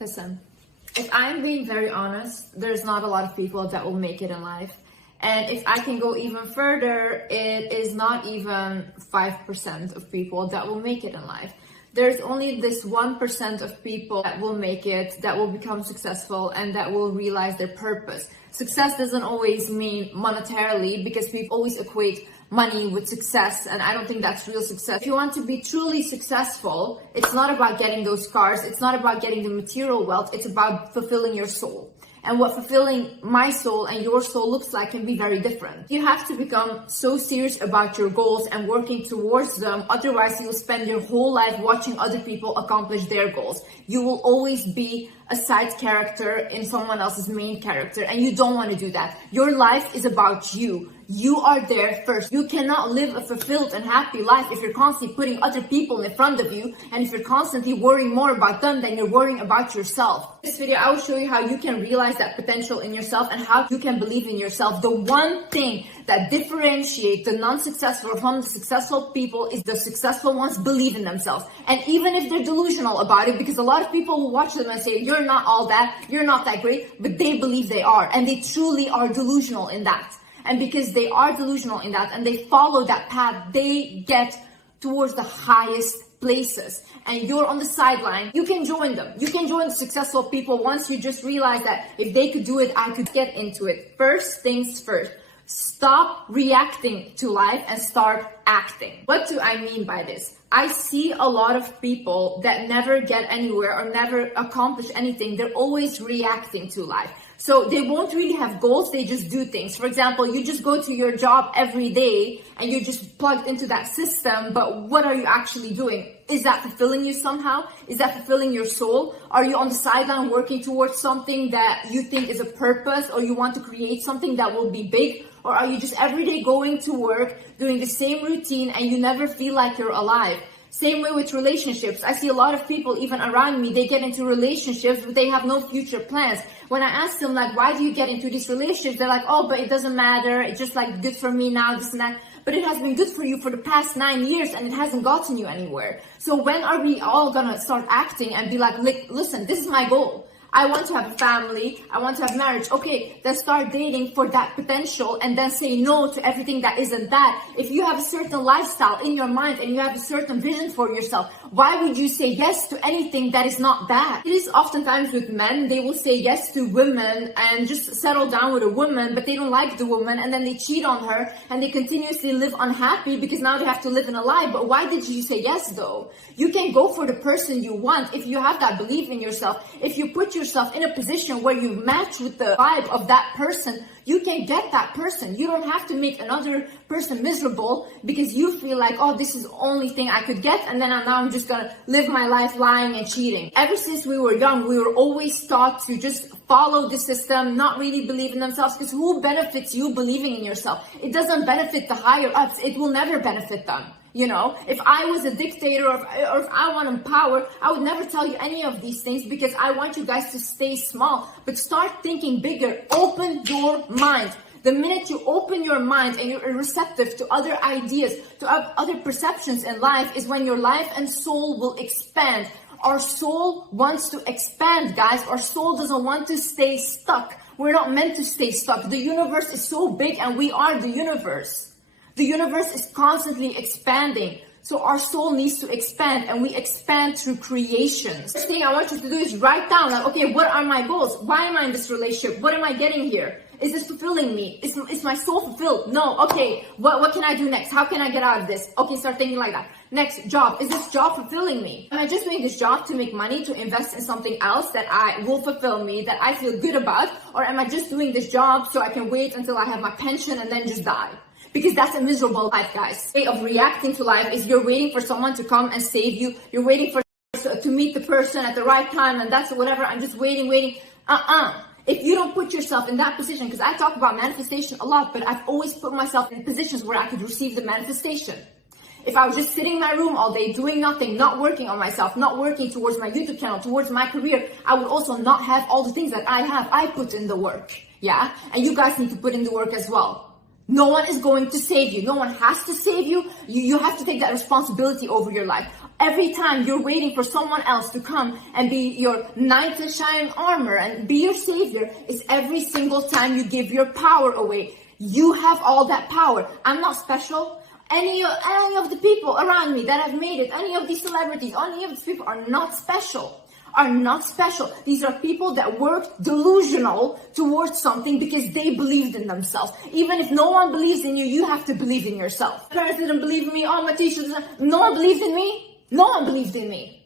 Listen, if I'm being very honest, there's not a lot of people that will make it in life. And if I can go even further, it is not even 5% of people that will make it in life. There's only this 1% of people that will make it, that will become successful, and that will realize their purpose. Success doesn't always mean monetarily, because people always equate money with success, and I don't think that's real success. If you want to be truly successful, it's not about getting those cars, it's not about getting the material wealth, it's about fulfilling your soul. And what fulfilling my soul and your soul looks like can be very different. You have to become so serious about your goals and working towards them. Otherwise, you will spend your whole life watching other people accomplish their goals. You will always be a side character in someone else's main character, and you don't want to do that. Your life is about you. You are there first. You cannot live a fulfilled and happy life if you're constantly putting other people in front of you, and if you're constantly worrying more about them than you're worrying about yourself. In this video, I will show you how you can realize that potential in yourself and how you can believe in yourself. The one thing that differentiates the non-successful from the successful people is the successful ones believe in themselves. And even if they're delusional about it, because a lot of people will watch them and say, you're not all that, you're not that great, but they believe they are, and they truly are delusional in that. And because they are delusional in that and they follow that path, they get towards the highest places. And you're on the sideline, you can join them. You can join the successful people once you just realize that if they could do it, I could get into it. First things first, stop reacting to life and start acting. What do I mean by this? I see a lot of people that never get anywhere or never accomplish anything. They're always reacting to life. So they won't really have goals, they just do things. For example, you just go to your job every day and you're just plugged into that system, but what are you actually doing? Is that fulfilling you somehow? Is that fulfilling your soul? Are you on the sideline working towards something that you think is a purpose, or you want to create something that will be big? Or are you just every day going to work, doing the same routine, and you never feel like you're alive? Same way with relationships. I see a lot of people, even around me, they get into relationships, but they have no future plans. When I ask them, like, why do you get into these relationships? They're like, oh, but it doesn't matter. It's just like good for me now, this and that. But it has been good for you for the past 9 years and it hasn't gotten you anywhere. So when are we all gonna start acting and be like, listen, this is my goal. I want to have a family, I want to have marriage. Okay, then start dating for that potential and then say no to everything that isn't that. If you have a certain lifestyle in your mind and you have a certain vision for yourself, why would you say yes to anything that is not that? It is oftentimes with men, they will say yes to women and just settle down with a woman, but they don't like the woman and then they cheat on her and they continuously live unhappy because now they have to live in a lie. But why did you say yes though? You can go for the person you want if you have that belief in yourself. If you put yourself in a position where you match with the vibe of that person, you can get that person. You don't have to make another person miserable because you feel like, oh, this is the only thing I could get, and then now I'm just gonna live my life lying and cheating. Ever since we were young, we were always taught to just follow the system, not really believe in themselves, because who benefits you believing in yourself? It doesn't benefit the higher ups. It will never benefit them. You know, if I was a dictator or if I want power, I would never tell you any of these things because I want you guys to stay small. But start thinking bigger. Open your mind. The minute you open your mind and you're receptive to other ideas, to other perceptions in life, is when your life and soul will expand. Our soul wants to expand, guys. Our soul doesn't want to stay stuck. We're not meant to stay stuck. The universe is so big and we are the universe. The universe is constantly expanding. So our soul needs to expand, and we expand through creations. First thing I want you to do is write down, like, okay, what are my goals? Why am I in this relationship? What am I getting here? Is this fulfilling me? Is my soul fulfilled? No. Okay, what can I do next? How can I get out of this? Okay, start thinking like that. Next, job. Is this job fulfilling me? Am I just doing this job to make money, to invest in something else that will fulfill me, that I feel good about? Or am I just doing this job so I can wait until I have my pension and then just die? Because that's a miserable life, guys. The way of reacting to life is you're waiting for someone to come and save you. You're waiting for to meet the person at the right time, and that's whatever. I'm just waiting. If you don't put yourself in that position, because I talk about manifestation a lot, but I've always put myself in positions where I could receive the manifestation. If I was just sitting in my room all day, doing nothing, not working on myself, not working towards my YouTube channel, towards my career, I would also not have all the things that I have. I put in the work, yeah? And you guys need to put in the work as well. No one is going to save you. No one has to save you. You have to take that responsibility over your life. Every time you're waiting for someone else to come and be your knight in shining armor and be your savior, is every single time you give your power away. You have all that power. I'm not special. Any of the people around me that have made it, any of these celebrities, any of these people are not special. Are not special. These are people that worked delusional towards something because they believed in themselves. Even if no one believes in you, you have to believe in yourself. Parents didn't believe in me. Oh, my teachers, no one believed in me. No one believed in me.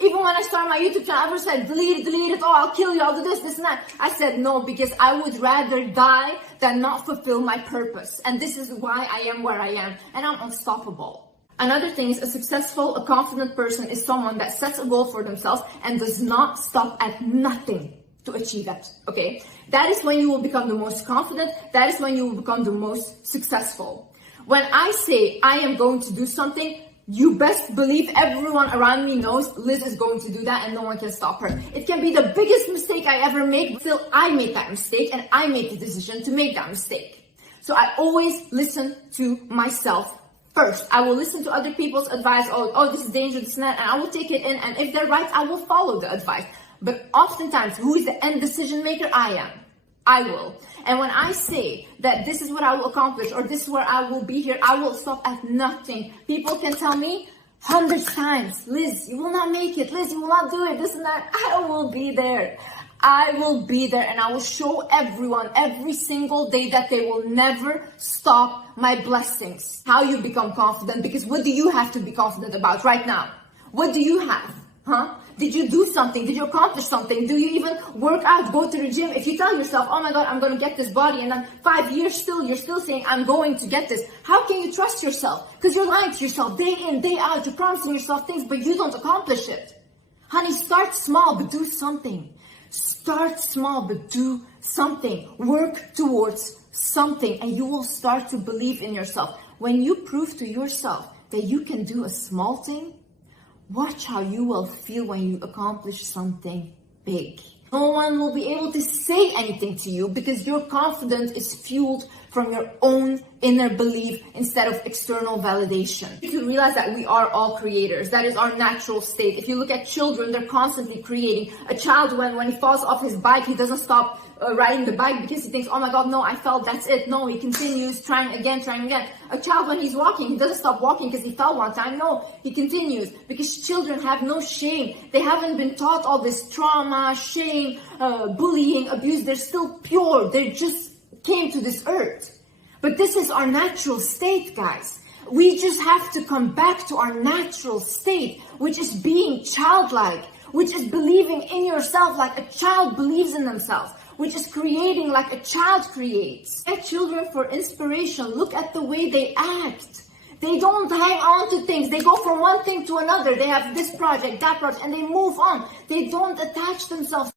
Even when I started my YouTube channel, I said, delete it, oh, I'll kill you, I'll do this and that. I said no, because I would rather die than not fulfill my purpose. And this is why I am where I am. And I'm unstoppable. Another thing is, a successful, a confident person is someone that sets a goal for themselves and does not stop at nothing to achieve it, okay? That is when you will become the most confident. That is when you will become the most successful. When I say I am going to do something, you best believe everyone around me knows Liz is going to do that and no one can stop her. It can be the biggest mistake I ever made, but still I made that mistake and I made the decision to make that mistake. So I always listen to myself first. I will listen to other people's advice. Oh, this is dangerous, this and that, and I will take it in. And if they're right, I will follow the advice. But oftentimes, who is the end decision maker? I am. I will. And when I say that this is what I will accomplish, or this is where I will be here, I will stop at nothing. People can tell me hundreds of times, Liz, you will not make it. Liz, you will not do it, this and that. I will be there. I will be there, and I will show everyone every single day that they will never stop my blessings. How you become confident, because what do you have to be confident about right now? What do you have? Huh? Did you do something? Did you accomplish something? Do you even work out, go to the gym? If you tell yourself, oh my God, I'm going to get this body, and then 5 years you're still saying, I'm going to get this. How can you trust yourself? Because you're lying to yourself day in, day out. You're promising yourself things, but you don't accomplish it. Honey, start small, but do something. Start small, but do something. Work towards something, and you will start to believe in yourself. When you prove to yourself that you can do a small thing, watch how you will feel when you accomplish something big. No one will be able to say anything to you because your confidence is fueled from your own inner belief instead of external validation. You need to realize that we are all creators. That is our natural state. If you look at children, they're constantly creating. A child, when he falls off his bike, he doesn't stop riding the bike because he thinks, oh my God, no, I fell, that's it. No, he continues trying again. A child, when he's walking, he doesn't stop walking because he fell one time. No, he continues, because children have no shame. They haven't been taught all this trauma, shame, bullying, abuse. They're still pure. They just came to this earth. But this is our natural state, guys. We just have to come back to our natural state, which is being childlike, which is believing in yourself like a child believes in themselves, which is creating like a child creates. Get children for inspiration. Look at the way they act. They don't hang on to things. They go from one thing to another. They have this project, that project, and they move on. They don't attach themselves